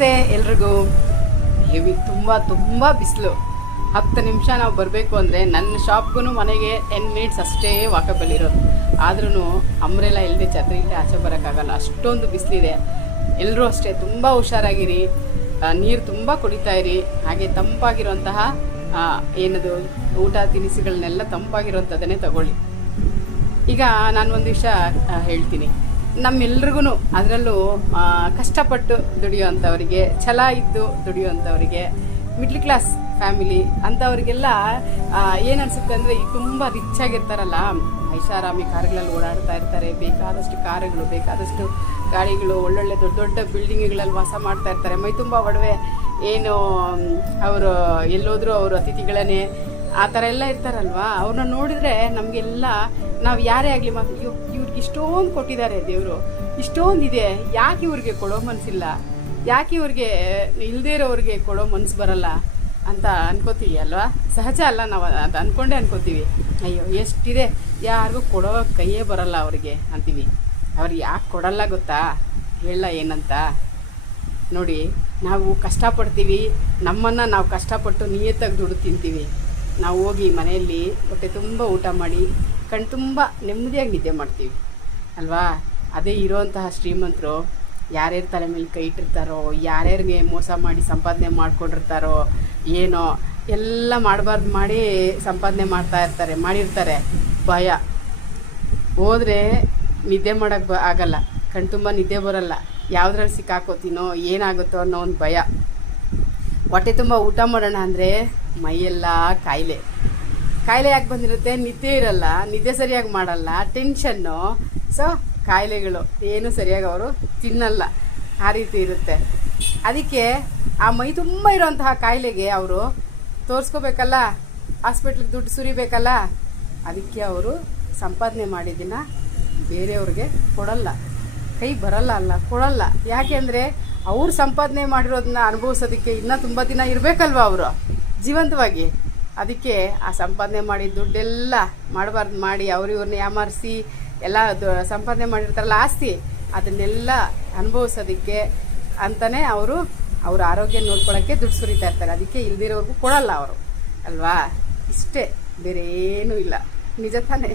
ನಮಸ್ತೆ ಎಲ್ರಿಗೂ. ಹೆವಿ ತುಂಬ ಬಿಸಿಲು. 10 ನಿಮಿಷ ನಾವು ಬರಬೇಕು ಅಂದರೆ ನನ್ನ ಶಾಪ್ಗೂ ಮನೆಗೆ 10 ಮಿನಿಟ್ಸ್ ಅಷ್ಟೇ ವಾಕಬಲ್ ಇರೋದು. ಆದ್ರೂ ಅಂಬ್ರೆಲ್ಲ ಇಲ್ಲದೆ ಛತ್ರಿ ಇಲ್ಲದೆ ಆಚೆ ಬರೋಕ್ಕಾಗಲ್ಲ, ಅಷ್ಟೊಂದು ಬಿಸಿಲಿದೆ. ಎಲ್ಲರೂ ಅಷ್ಟೇ ತುಂಬ ಹುಷಾರಾಗಿರಿ, ನೀರು ತುಂಬ ಕುಡಿತಾ ಇರಿ. ಹಾಗೆ ತಂಪಾಗಿರುವಂತಹ ಏನದು ಊಟ ತಿನಿಸುಗಳನ್ನೆಲ್ಲ ತಂಪಾಗಿರುವಂಥದ್ದನ್ನೇ ತಗೊಳ್ಳಿ. ಈಗ ನಾನು ಒಂದು ವಿಷಯ ಹೇಳ್ತೀನಿ. ನಮ್ಮೆಲ್ರಿಗೂ ಅದರಲ್ಲೂ ಕಷ್ಟಪಟ್ಟು ದುಡಿಯೋವಂಥವರಿಗೆ, ಛಲ ಇದ್ದು ದುಡಿಯೋವಂಥವರಿಗೆ, ಮಿಡ್ಲ್ ಕ್ಲಾಸ್ ಫ್ಯಾಮಿಲಿ ಅಂಥವ್ರಿಗೆಲ್ಲ ಏನು ಅನಿಸುತ್ತೆ ಅಂದರೆ, ಈಗ ತುಂಬ ರಿಚ್ ಆಗಿರ್ತಾರಲ್ಲ, ಐಷಾರಾಮಿ ಕಾರುಗಳಲ್ಲಿ ಓಡಾಡ್ತಾ ಇರ್ತಾರೆ, ಬೇಕಾದಷ್ಟು ಕಾರುಗಳು, ಬೇಕಾದಷ್ಟು ಗಾಡಿಗಳು, ಒಳ್ಳೊಳ್ಳೆ ದೊಡ್ಡ ದೊಡ್ಡ ಬಿಲ್ಡಿಂಗ್ಗಳಲ್ಲಿ ವಾಸ ಮಾಡ್ತಾ ಇರ್ತಾರೆ, ಮೈ ತುಂಬ ಒಡವೆ, ಏನು ಅವರು ಎಲ್ಲೋದ್ರೂ ಅವರು ಅತಿಥಿಗಳನ್ನೇ ಆ ಥರ ಎಲ್ಲ ಇರ್ತಾರಲ್ವ. ಅವ್ರನ್ನ ನೋಡಿದರೆ ನಮಗೆಲ್ಲ, ನಾವು ಯಾರೇ ಆಗಲಿ ಇವ್ರಿಗೆ ಇಷ್ಟೊಂದು ಕೊಟ್ಟಿದ್ದಾರೆ ದೇವರು, ಇಷ್ಟೊಂದಿದೆ, ಯಾಕೆ ಇವ್ರಿಗೆ ಕೊಡೋ ಮನಸ್ಸಿಲ್ಲ, ಯಾಕೆ ಇವ್ರಿಗೆ ಇಲ್ಲದೇ ಇರೋವ್ರಿಗೆ ಕೊಡೋ ಮನಸ್ಸು ಬರಲ್ಲ ಅಂತ ಅನ್ಕೋತೀವಿ ಅಲ್ವಾ. ಸಹಜ ಅಲ್ಲ, ನಾವು ಅದು ಅಂದ್ಕೊಂಡೇ ಅನ್ಕೋತೀವಿ. ಅಯ್ಯೋ ಎಷ್ಟಿದೆ, ಯಾರಿಗೂ ಕೊಡೋ ಕೈಯೇ ಬರಲ್ಲ ಅವ್ರಿಗೆ ಅಂತೀವಿ. ಅವ್ರಿಗೆ ಯಾಕೆ ಕೊಡಲ್ಲ ಗೊತ್ತಾ? ಹೇಳ ಏನಂತ ನೋಡಿ. ನಾವು ಕಷ್ಟಪಡ್ತೀವಿ, ನಮ್ಮನ್ನು ನಾವು ಕಷ್ಟಪಟ್ಟು ನಿಯತ್ತಾಗಿ ದುಡ್ಡು ತಿಂತೀವಿ. ನಾವು ಹೋಗಿ ಮನೆಯಲ್ಲಿ ಹೊಟ್ಟೆ ತುಂಬ ಊಟ ಮಾಡಿ ಕಣ್ಣು ತುಂಬ ನೆಮ್ಮದಿಯಾಗಿ ನಿದ್ದೆ ಮಾಡ್ತೀವಿ ಅಲ್ವಾ. ಅದೇ ಇರೋವಂತಹ ಶ್ರೀಮಂತರು ಯಾರ್ಯಾರ ತಲೆ ಮೇಲೆ ಕೈ ಇಟ್ಟಿರ್ತಾರೋ, ಯಾರ್ಯಾರಿಗೆ ಮೋಸ ಮಾಡಿ ಸಂಪಾದನೆ ಮಾಡ್ಕೊಂಡಿರ್ತಾರೋ ಏನೋ, ಎಲ್ಲ ಮಾಡಬಾರ್ದು ಮಾಡಿ ಸಂಪಾದನೆ ಮಾಡಿರ್ತಾರೆ. ಭಯ ಹೋದರೆ ನಿದ್ದೆ ಮಾಡೋಕ್ಕೆ ಆಗಲ್ಲ, ಕಣ್ಣು ತುಂಬ ನಿದ್ದೆ ಬರೋಲ್ಲ, ಯಾವುದ್ರಲ್ಲಿ ಸಿಕ್ಕಾಕೋತೀನೋ ಏನಾಗುತ್ತೋ ಅನ್ನೋ ಒಂದು ಭಯ. ಹೊಟ್ಟೆ ತುಂಬ ಊಟ ಮಾಡೋಣ ಅಂದರೆ ಮೈಯೆಲ್ಲ ಕಾಯಿಲೆ ಯಾಕೆ ಬಂದಿರುತ್ತೆ? ನಿದ್ದೆ ಇರಲ್ಲ, ನಿದ್ದೆ ಸರಿಯಾಗಿ ಮಾಡಲ್ಲ, ಟೆನ್ಷನ್ನು, ಸೊ ಕಾಯಿಲೆಗಳು ಏನು ಸರಿಯಾಗಿ ಅವರು ತಿನ್ನಲ್ಲ, ಆ ರೀತಿ ಇರುತ್ತೆ. ಅದಕ್ಕೆ ಆ ಮೈ ತುಂಬ ಇರೋಂತಹ ಕಾಯಿಲೆಗೆ ಅವರು ತೋರಿಸ್ಕೋಬೇಕಲ್ಲ, ಹಾಸ್ಪಿಟ್ಲಿಗೆ ದುಡ್ಡು ಸುರಿಬೇಕಲ್ಲ, ಅದಕ್ಕೆ ಅವರು ಸಂಪಾದನೆ ಮಾಡಿದ್ದನ್ನು ಬೇರೆಯವ್ರಿಗೆ ಕೊಡಲ್ಲ, ಕೈ ಬರಲ್ಲ ಅಲ್ಲ, ಕೊಡಲ್ಲ. ಯಾಕೆಂದರೆ ಅವ್ರು ಸಂಪಾದನೆ ಮಾಡಿರೋದನ್ನ ಅನುಭವಿಸೋದಕ್ಕೆ ಇನ್ನೂ ತುಂಬ ದಿನ ಇರಬೇಕಲ್ವ ಅವರು ಜೀವಂತವಾಗಿ. ಅದಕ್ಕೆ ಆ ಸಂಪಾದನೆ ಮಾಡಿ ದುಡ್ಡೆಲ್ಲ ಮಾಡಬಾರ್ದು ಮಾಡಿ ಇವ್ರನ್ನ ಯಾಮಾರಿಸಿ ಎಲ್ಲ ಸಂಪಾದನೆ ಮಾಡಿರ್ತಾರಲ್ಲ ಆಸ್ತಿ, ಅದನ್ನೆಲ್ಲ ಅನುಭವಿಸೋದಕ್ಕೆ ಅಂತಲೇ ಅವ್ರ ಆರೋಗ್ಯ ನೋಡ್ಕೊಳ್ಳೋಕ್ಕೆ ದುಡ್ಡು ಸುರಿತಾ ಇರ್ತಾರೆ. ಅದಕ್ಕೆ ಇಲ್ದಿರೋರ್ಗೂ ಕೊಡಲ್ಲ ಅವರು ಅಲ್ವಾ. ಇಷ್ಟೇ, ಬೇರೆ ಏನೂ ಇಲ್ಲ. ನಿಜ ತಾನೇ?